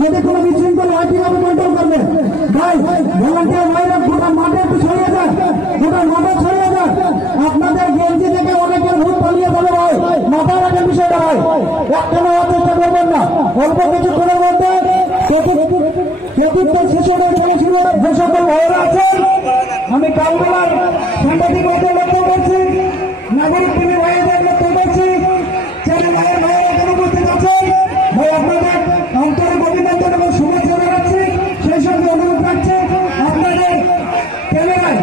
যদি কোনো বিশৃঙ্খল হয় কিভাবে কন্ট্রোল করবে ভাই ভলান্টিয়ার ভাইরা গোটা মাঠে একটু ছড়িয়ে যান, গোটা মাঠে ছড়িয়ে যান। আপনাদের গেঞ্জি থেকে অনেকের ভূত পালিয়ে যাবে ভাই, মাথায় রাখার বিষয়টা ভাই, একখানে হওয়ার চেষ্টা করবেন না। অল্প কিছুক্ষণের মধ্যে চতুর্থ শিশুদের খেলেছিল যে সকল ভাইয়েরা আছেন, আমি কালবেলার সাংবাদিক ভাইদের লক্ষ্য করছি, নাগরিক প্রেমী ভাইদের লক্ষ্য করছি, চ্যানেল ভাইয়ের ভাইয়েরা এখানে উপস্থিত আছেন। ভাই আপনাদের অন্তরে অভিনন্দন এবং শুভেচ্ছা জানাচ্ছি। সেই সঙ্গে অনুরোধ রাখছি আপনাদের ক্যামেরায়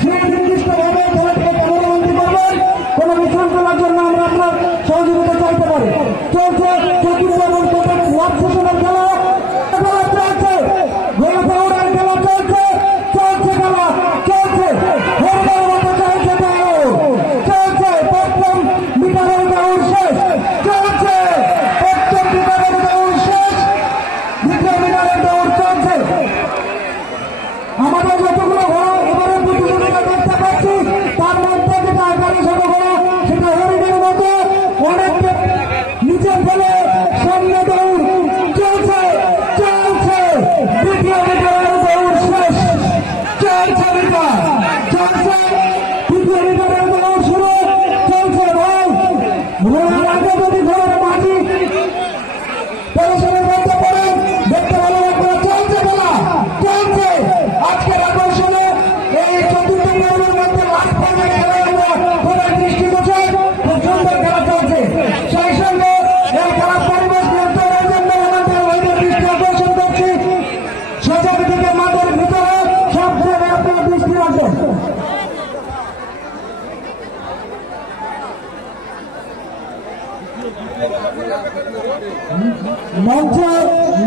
সুনির্দিষ্টভাবে খেলাটিকে ক্যামেরাবন্দি করবেন। কোন বিশৃঙ্খলার জন্য আমরা আপনার সহযোগিতা চাইতে পারি। চলছে চতুর্থ এবং চতুর্থ ওয়ার্ড সেশনের খেলা, চলছে গোল দৌড়ের খেলা, চলছে চলছে খেলা, চলছে চলছে প্রথম মিটারের দৌড় শেষ, চলছে প্রথম মিটারের দৌড় শেষ, দ্বিতীয় মিটারের দৌড় চলছে। আমাদের যতগুলো ঘোড়া এবারে প্রতিযোগিতা দেখতে পাচ্ছি তার মধ্যে যেটা আকারে ছোট ঘোড়া সেটা হরিণের মতো অনেককে নিচে ফেলে সামনে দৌড় চলছে চলছে, দ্বিতীয় মিটারের দৌড় শেষ, চলছে মিটার চলছে, তৃতীয় মিটারের দৌড় শুরু চলছে। ভাই ঘোড়ার আগে যদি ঘোড়ার মাটি পরিশ্রমের মধ্যে পড়ে দেখতে ভালো লাগবে। চলছে খেলা, চলছে আজকের আকর্ষণে এই চতুর্থ পর্বের মধ্যে লাস্ট পর্বে খেলা হলো ঘোড়ার দৃষ্টিগোচর, খুব সুন্দর খেলা চলছে। সেই সঙ্গে এই খেলার পরিবেশ নিয়ন্ত্রণের জন্য আমাদের ভাইদের দৃষ্টি আকর্ষণ করছি, সজাগ থেকে মাঠের ভিতরে সব জায়গায় আপনার দৃষ্টি রাখবেন।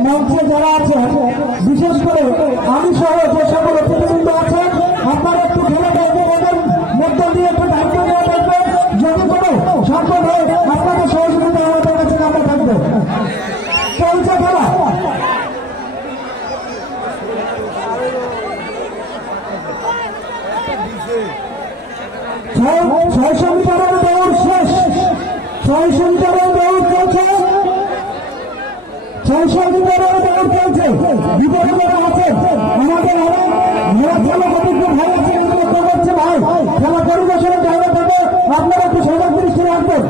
মঞ্চে যারা আছেন, বিশেষ করে আমি সহ যে সকল অতিথিবৃন্দ আছেন, আপনারা একটু খেলে দেখবেন, এদের মধ্য দিয়ে একটু দায়িত্ব দেওয়া থাকবে। যদি কোনো সংকট হয় আপনাদের সহযোগিতা আমাদের কাছে আমরা থাকবে। চলছে খেলা, ছয়শো মিটারের দৌড় শেষ, 600 মিটারের দৌড় চলছে, 600 মিটারের দৌড় চলছে। ভিতরে যারা আছেন আমাদের অনেক খেলা অভিজ্ঞ ভাই আছে, লক্ষ্য করছে ভাই খেলা পরিবেশনের জায়গা থেকে আপনারা একটু সজাগ দৃষ্টি রাখবেন।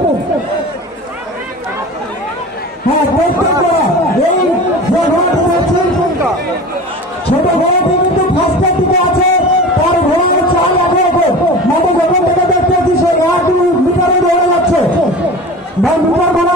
হ্যাঁ, প্রত্যেক ঘোড়া এই যে ঘোড়াটি দেখছেন ছোট ঘোড়াটি কিন্তু ফার্স্টের দিকে আছে, তার ঘোড়ার চাল আগে মাঠে যখন থেকে দেখতে পাচ্ছি সে 1 মিটারে দৌড়ে যাচ্ছে। ভাই মিটার ঘোড়া